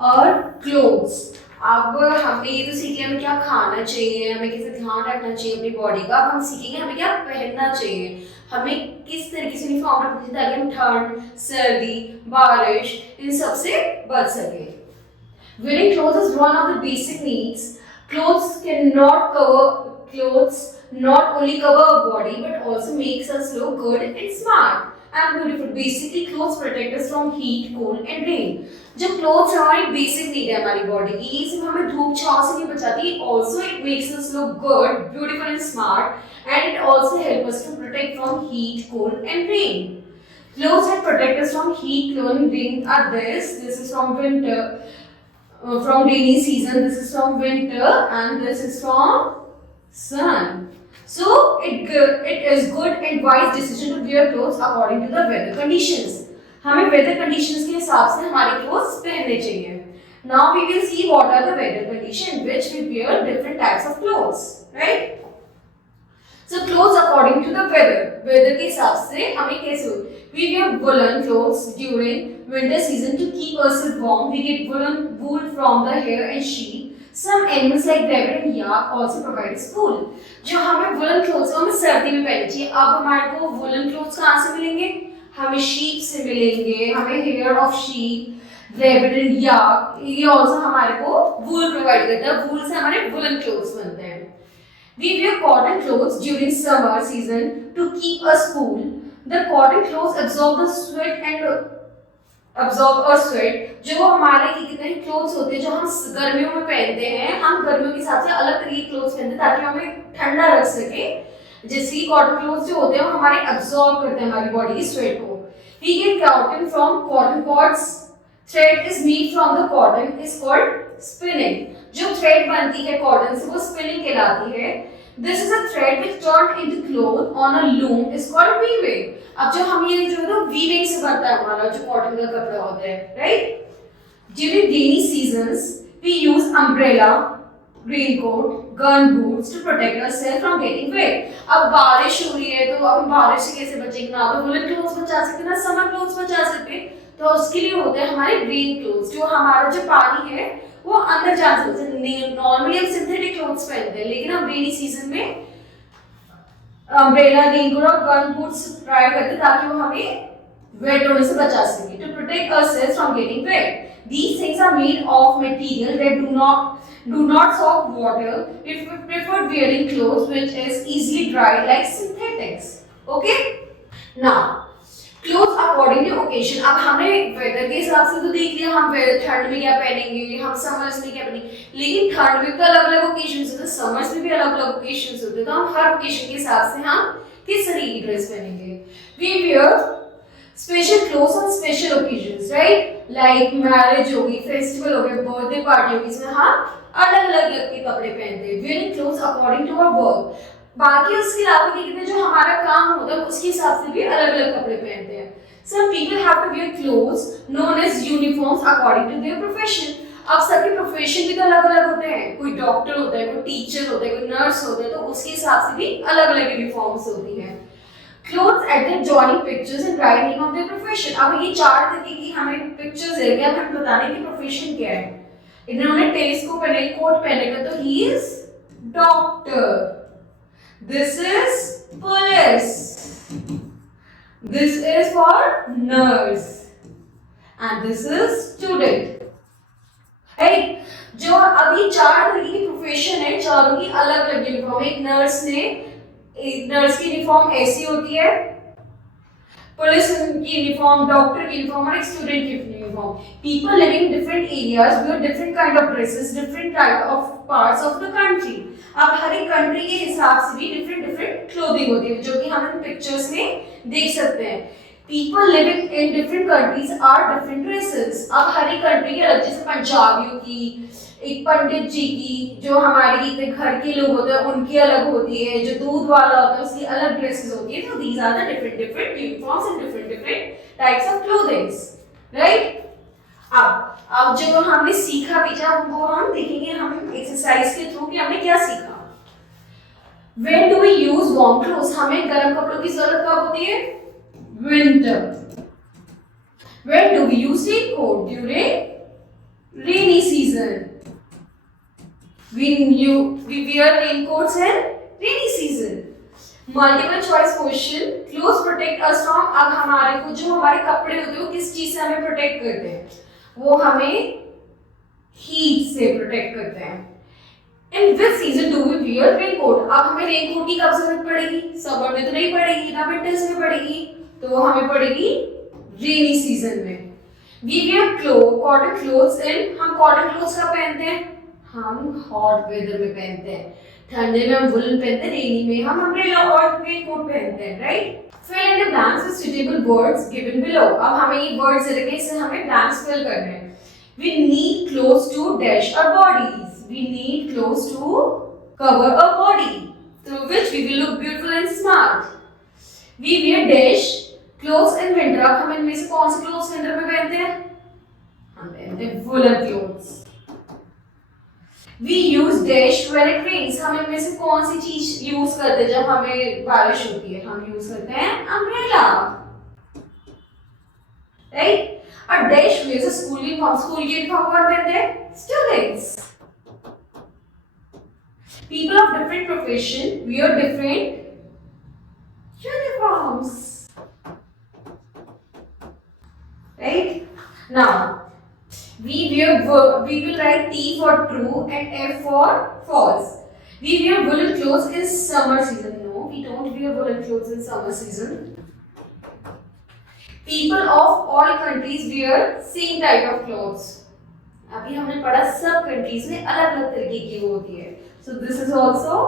और क्लोथ्स। अब हमने ये तो सीख लिया हमें क्या खाना चाहिए, हमें कैसे ध्यान रखना चाहिए अपनी बॉडी का। अब हम सीखेंगे हमें क्या पहनना चाहिए, हमें किस तरीके से यूनिफॉर्म रखना चाहिए ताकि हम ठंड, सर्दी, बारिश इन सब से बच सके। Wearing clothes is one of the basic needs. Clothes not only cover our body but also makes us look good and smart and beautiful. Basically, clothes protect us from heat, cold and rain. जो clothes हमारी basic need है हमारी body की, ये सिर्फ हमें धूप छांव से नहीं बचाती, also it makes us look good, beautiful and smart, and it also helps us to protect from heat, cold and rain. Clothes that protect us from heat, cold and rain are this. This is from winter. From rainy season, this is from winter, and this is from sun. So it is good and wise decision to wear clothes according to the weather conditions. हमें weather conditions के हिसाब से हमारे clothes पहनने चाहिए. Now we will see what are the weather conditions which we wear different types of clothes, right? So clothes according to the weather के हिसाब से हमें कैसे हो? We wear woolen clothes during winter season to keep ourselves warm. We get wool from the hair and sheep. Some animals like rabbit and yak also provide us wool. जो हमें woolen clothes हमें सर्दी में पहननी चाहिए. अब हमारे को woolen clothes कहाँ से मिलेंगे? हमें sheep से मिलेंगे, हमें hair of sheep, rabbit and yak. ये also हमारे को wool provide करता है. wool से हमारे woolen clothes बनते हैं. We wear cotton clothes during summer season to keep us cool. The cotton clothes absorb the sweat जो हमारे कितने क्लोथ्स होते हैं जो हम गर्मियों में पहनते हैं, हम गर्मियों के हिसाब से अलग तरह के क्लोथ्स पहनते हैं ताकि हमें ठंडा रख सके। जैसे कि कॉटन क्लोथ्स जो होते हैं वो हमारे अब्सॉर्ब करते हैं हमारी बॉडी की स्वेट को। We get cotton from cotton pods. Thread is made from the cotton is called spinning. जो थ्रेड बनती है कॉटन से वो स्पिनिंग कहलाती है। This is a thread which turned into cloth on a loom is called weaving. अब जो हम ये जो है ना weaving से बनता है हमारा जो कॉटन का कपड़ा होता है, right? During rainy seasons, we use umbrella, raincoat, gun boots to protect ourselves from getting wet. अब बारिश हो रही है तो अब हम बारिश से कैसे बचेंगे? ना तो वुलन क्लोथ्स बचा सकते ना समर क्लोथ्स बचा सकते, तो उसके लिए होते हैं हमारे रेन क्लोथ्स जो हमारा जो पानी है वो अंदर जा सकते हैं। नॉर्मली हम सिंथेटिक क्लोथ्स पहनते हैं लेकिन हम रेनी सीजन में अम्ब्रेला, रेनकोट और गन बूट्स ट्राई करते हैं ताकि वो हमें वेट होने से बचा सके। To protect ourselves from getting wet, these things are made of material that do not soak water. We prefer wearing clothes which is easily dried like synthetics. Okay? Now cloth according to occasion. अब हमने weather के हिसाब से तो देख लिया हम ठंड में क्या पहनेंगे, हम समर्स में क्या पहनेंगे, लेकिन ठंड में तो अलग अलग ओकेजन्स होते हैं, समर्स में भी अलग अलग ओकेजन्स होते हैं, तो हम हर ओकेजन के हिसाब से हम किस तरह की ड्रेस पहनेंगे। We wear special clothes on special occasions, right? Like marriage होगी, फेस्टिवल हो गया, बर्थडे पार्टी होगी, इसमें हम अलग अलग के कपड़े पहनते हैं। Wearing clothes according to our work. बाकी उसके अलावा कितने जो हमारा काम होता है उसके हिसाब से भी अलग अलग कपड़े पहनते हैं। Some people have to wear clothes known as uniforms according to their profession. अब सबके प्रोफेशन भी तो अलग अलग होते हैं, कोई डॉक्टर होता है, कोई टीचर होता है, कोई नर्स होता है, तो उसके हिसाब से भी अलग अलग यूनिफॉर्म्स होती हैं। Clothes at their joining pictures and write name of their profession. अब ये चार तरीके की हमें पिक्चर्स है, क्या हमें बताने की प्रोफेशन क्या है। इन्होंने टेलीस्कोप पहने, कोट पहने का, तो he is doctor. This is police. This is for nurse. And this is student. Right? जो अभी चार तरीके की प्रोफेशन है, चारों की अलग अलग यूनिफॉर्म। एक नर्स की यूनिफॉर्म ऐसी होती है, पुलिस की यूनिफॉर्म, डॉक्टर की यूनिफॉर्म और एक स्टूडेंट की uniform. People living in different areas wear different kind of dresses, different type of parts of the country. अब हर एक कंट्री के हिसाब से भी डिफरेंट क्लोथिंग होती है जो कि हम इन पिक्चर्स में देख सकते हैं। People living in different countries are different dresses. अब हर एक कंट्री के अलग, जैसे पंजाबियों की, एक पंडित जी की, जो हमारी घर के लोग होते हैं उनकी अलग होती है, जो दूध वाला होता है उसकी अलग ड्रेसेस होती है। तो these are the different uniforms and different types of clothings, right? अब जो हमने सीखा पीछा वो हम देखेंगे हम एक्सरसाइज के थ्रू कि हमने क्या सीखा। When do we use warm clothes? हमें गर्म कपड़ों की जरूरत कब होती है? Winter. When do we use raincoat? During we wear raincoats in rainy season. Multiple choice question, clothes protect us from, अब हमारे को जो हमारे कपड़े होते हैं वो किस चीज से हमें प्रोटेक्ट करते हैं, वो हमें हीट से प्रोटेक्ट करते हैं। In which season do we wear raincoat, अब हमें रेनकोट की कब जरूरत पड़ेगी, समर में तो नहीं पड़ेगी ना विंटर्स में पड़ेगी, तो वो हमें पड़ेगी रेनी सीजन में। We wear cotton clothes in, हम कॉटन क्लोथ्स कब पहनते हैं, हम हॉट वेदर में पहनते हैं, ठंडे में हम वुलन पहनते हैं, रेनी में हम अम्ब्रेला और रेनकोट पहनते हैं, right. Fill in the blanks with suitable words given below, अब हमें ये वर्ड्स दे रखे हैं, इससे हमें ब्लैंक्स फिल करने हैं। We need clothes to dash our bodies, we need clothes to cover our body through which we will look beautiful and smart. We wear dash clothes in winter, अब हम इनमें से कौन से क्लोथ्स विंटर में पहनते हैं, हम पहनते हैं woollen clothes. We use dash when it rains, हम इनमें से कौन सी चीज यूज करते हैं जब हमें बारिश होती है, हम यूज करते हैं umbrella, right. A dash wears a school uniform, school uniform कौन पहनते हैं, students। People of different profession wear different uniforms, right? Now we will write T for true and F for false. We wear woolen clothes in summer season. No, we don't wear woolen clothes in summer season. People of all countries wear same type of clothes. अभी हमने पढ़ा सब countries में अलग अलग तरीके की होती है, so this is also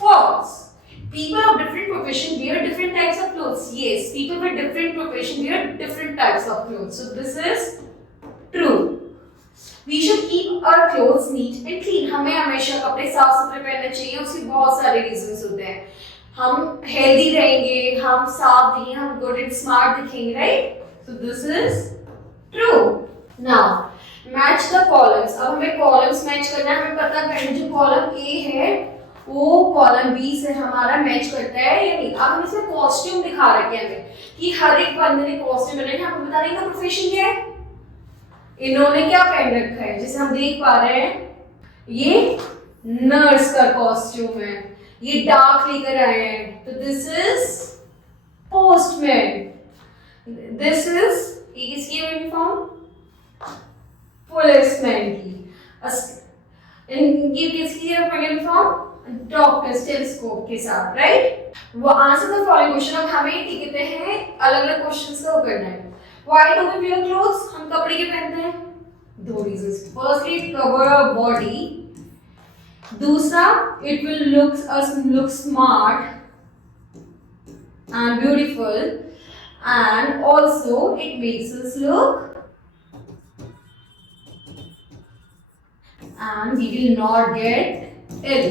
false. People of different profession wear different types of clothes. Yes, people with different profession wear different types of clothes, so this is true. We should keep our clothes neat and clean. हमें हमेशा कपड़े साफ सुथरे पहनने चाहिए, उसके बहुत सारे रीजंस होते हैं। हम हेल्दी रहेंगे, हम साफ दिखेंगे, हम गुड एंड स्मार्ट दिखेंगे, right. So this is true. Now match the columns, अब हमें कॉलम्स मैच करना है, हमें पता करना है जो कॉलम ए है वो कॉलम बी से हमारा मैच करता है या नहीं। अब हम इसमें कॉस्ट्यूम दिखा रखे हैं हमें कि हर एक बंदे ने कॉस्ट्यूम बनाया है, हमें बता रहे हैं इनका प्रोफेशन क्या है, इन्होंने क्या पहन रखा है। जैसे हम देख पा रहे हैं ये नर्स का कॉस्ट्यूम है, ये डाक लेकर आए हैं, तो this is postman, this is ये किसकी यूनिफॉर्म, पुलिसमैन की, इनकी किसकी यूनिफॉर्म, डॉक्टर स्टेथोस्कोप के साथ, राइट। वो आंसर द फॉलोइंग क्वेश्चन, अब हमें क्या कहते हैं अलग अलग क्वेश्चंस का करना है। Why do we wear clothes, हम कपड़े क्यों पहनते हैं, दो reasons, firstly it cover our body, दूसरा it will look smart and beautiful, and also it makes us look, and we will not get ill,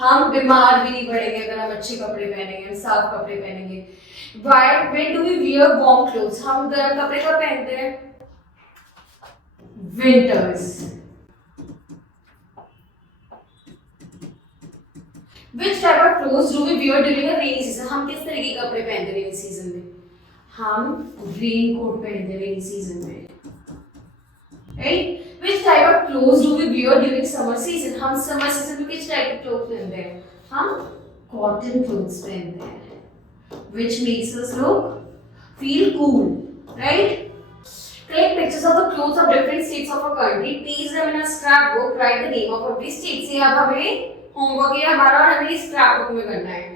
हम बीमार भी नहीं पड़ेंगे अगर हम अच्छे कपड़े पहनेंगे, हम साफ कपड़े पहनेंगे। When do we wear warm clothes, हम गर्म कपड़े कब पहनते हैं, winters। Which type of clothes do we wear during a rainy season, हम किस तरह के कपड़े पहनते हैं रेनी सीजन में, हम रेन कोट पहनते हैं रेनी सीजन में, right? Which type of clothes do we wear during summer season, हम समर सीजन में किस टाइप के क्लोथ पहनते हैं, हम कॉटन क्लोथ्स पहनते हैं, which makes us look feel cool, right? Collect pictures of the clothes of different states of a country, paste them in a scrapbook, write the name of every state। से अब हमें homework ये हमारा और हमें scrapbook में करना है।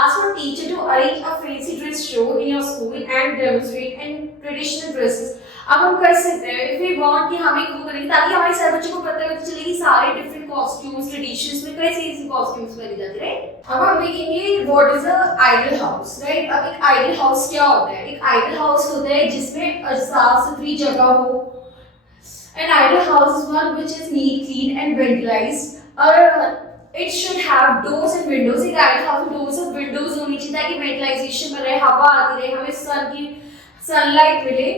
Ask your teacher to arrange a fancy dress show in your school and demonstrate in traditional dresses। अब हम कर सकते हैं if we want कि हमें ग्रुप करेंगे ताकि हमारे सारे बच्चों को पता चले कि सारे डिफरेंट कॉस्ट्यूम्स ट्रेडिशंस में कैसे कैसे कॉस्ट्यूम्स पहने जाते हैं, राइट। अब हम देखेंगे what is a ideal house, right. अब एक आइडल हाउस क्या होता है, एक आइडल हाउस होता है जिसमें साफ सुथरी जगह हो। An idle house is one which is neat, clean and ventilized, or it should have doors and windows। एक आइडल हाउस में डोर्स और विंडोज होनी चाहिए ताकि वेंटिलाइजेशन बने, हवा आती रहे, हमें सन की सनलाइट मिले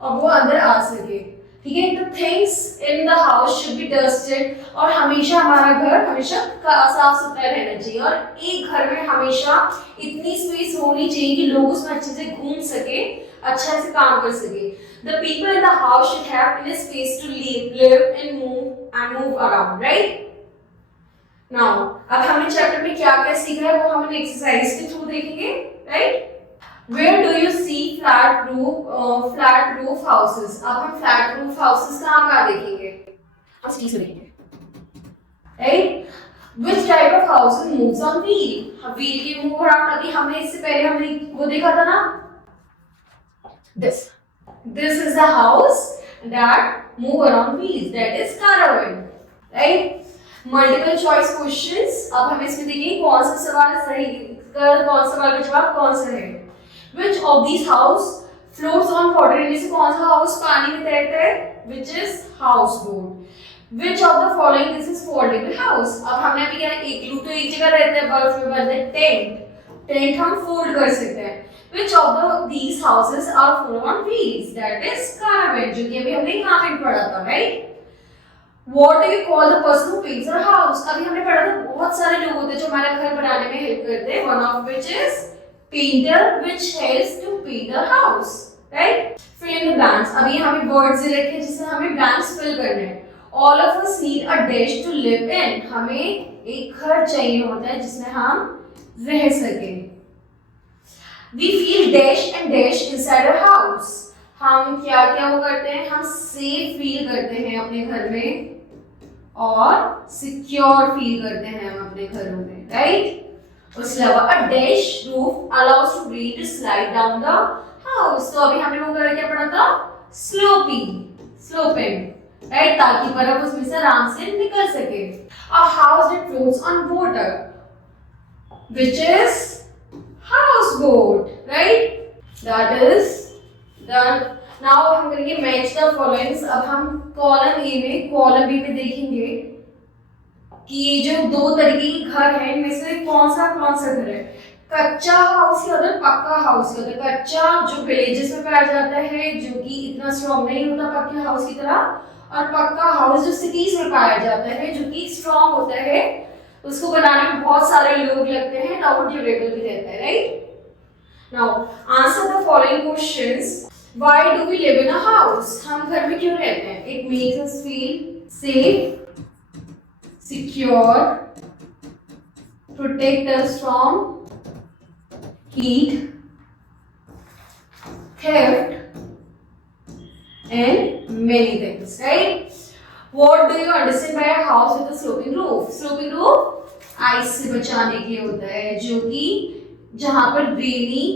और वो अंदर आ सके, ठीक है। तो things in the house should be dusted, और हमेशा हमारा घर हमेशा साफ सुथरा रहना चाहिए, और एक घर में हमेशा इतनी स्पेस होनी चाहिए कि लोग उसमें अच्छे से घूम सके, अच्छा से काम कर सके। The people in the house should have enough space to live and move around, right? Now अब हमने चैप्टर में क्या क्या सीखा है वो हम एक्सरसाइज के थ्रू देखेंगे, right. Where do you see flat roof houses? अब हम flat roof houses कहाँ देखेंगे? अब सीरीज में देखेंगे, right? Which type of house moves on wheel? Wheel के move around अभी हमने इससे पहले हमने वो देखा था ना? This is the house that move around wheels. That is caravan, right? Multiple choice questions. अब हम इसमें देखेंगे कौन सा सवाल सही, कौन सा सवाल का जवाब कौन सा है। Which of these house floats on water? इनमें से कौन सा हाउस पानी में तैरता है? Which is houseboat. Which of the following this is foldable house? अब हमने अभी क्या इग्लू तो एक जगह रहता है, बर्फ में बनता है टेंट हम फोल्ड कर सकते हैं। Which of these houses are full on wheels? That is caravan, जो कि अभी हमने यहाँ पे पढ़ा था, right? What do you call the person who paints our house? अभी हमने पढ़ा था बहुत सारे लोग होते हैं जो हमारा घर बनाने में हेल्प करते हैं। One of which is painter, which helps to paint our house, right? Fill in the blanks. अभी यहाँ पे words दे रखे हैं जिससे हमें blanks fill करने हैं। All of us need a dash to live in. हमें एक घर चाहिए होता है जिसमें हम रह सकें। We feel dash and dash inside our house. हम क्या क्या वो करते हैं? हम safe feel करते हैं अपने घर में और secure feel करते हैं हम अपने घरों में, right? उसके अलावा a dash roof allows to breeze to slide down the house. तो अभी हमने वो कर क्या पढ़ा था? sloping, right? ताकि बर्फ उसमें से आराम से निकल सके। A house that floats on water, which is houseboat, right? That is done. Now हम करेंगे match the followings. अब हम कॉलम ए में कॉलम बी में देखेंगे कि ये जो दो तरीके के घर हैं इनमें से कौन सा घर है। कच्चा हाउस के अदर पक्का हाउस के अदर। कच्चा जो विलेजेस में पाया जाता है जो कि इतना स्ट्रॉन्ग नहीं होता पक्के हाउस की तरह, और पक्का हाउस जो सिटीज में पाया जाता है जो कि स्ट्रॉन्ग होता है, उसको बनाने में बहुत सारे लोग लगते हैं और ड्यूरेबल भी रहता है, right. Now answer the following questions. Why do we live in a house? हम घर में क्यों रहते हैं? It makes us feel safe, secure, protect us from heat, theft, and many things, right? What do you understand by a house with a sloping roof? Sloping roof ice से बचाने के लिए होता है, जो कि जहां पर रेनी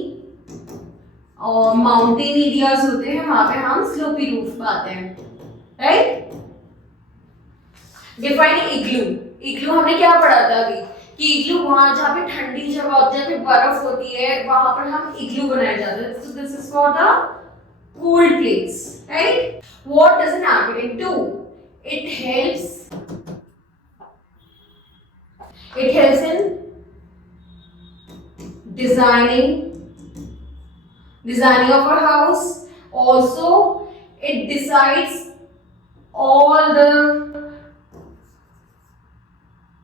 और माउंटेन एरियाज होते हैं वहां पे हम स्लोपी रूफ पाते हैं, राइट। डिफाइन इग्लू हमने क्या पढ़ा था अभी कि इग्लू वहां जहाँ पे ठंडी जगह होती है, जहाँ पे बर्फ होती है, वहां पर हम इग्लू बनाए जाते हैं। So this is for the cold place, right. What does an architect do? It helps in designing of a house. Also it decides all the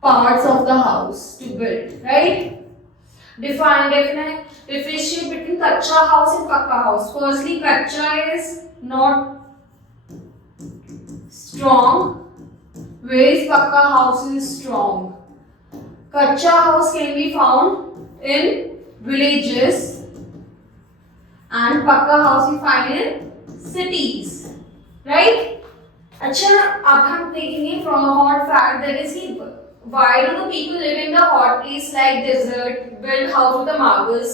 parts of the house to build, right? Differentiate between kacha house and pakka house. Firstly, kacha is not strong, whereas pakka house is strong. Kacha house can be found in villages and pakka house we find in cities, right? अच्छा, अब हम देखेंगे from a hot fact that is why do the people live in the hot place like desert, build house with the marbles?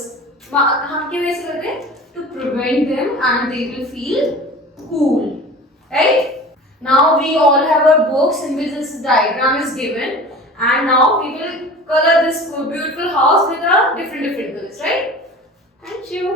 हम क्यों ऐसे करते हैं? To prevent them and they will feel cool, right? Now we all have our books in which this diagram is given, and now we will color this beautiful house with a different colors, right? Thank you.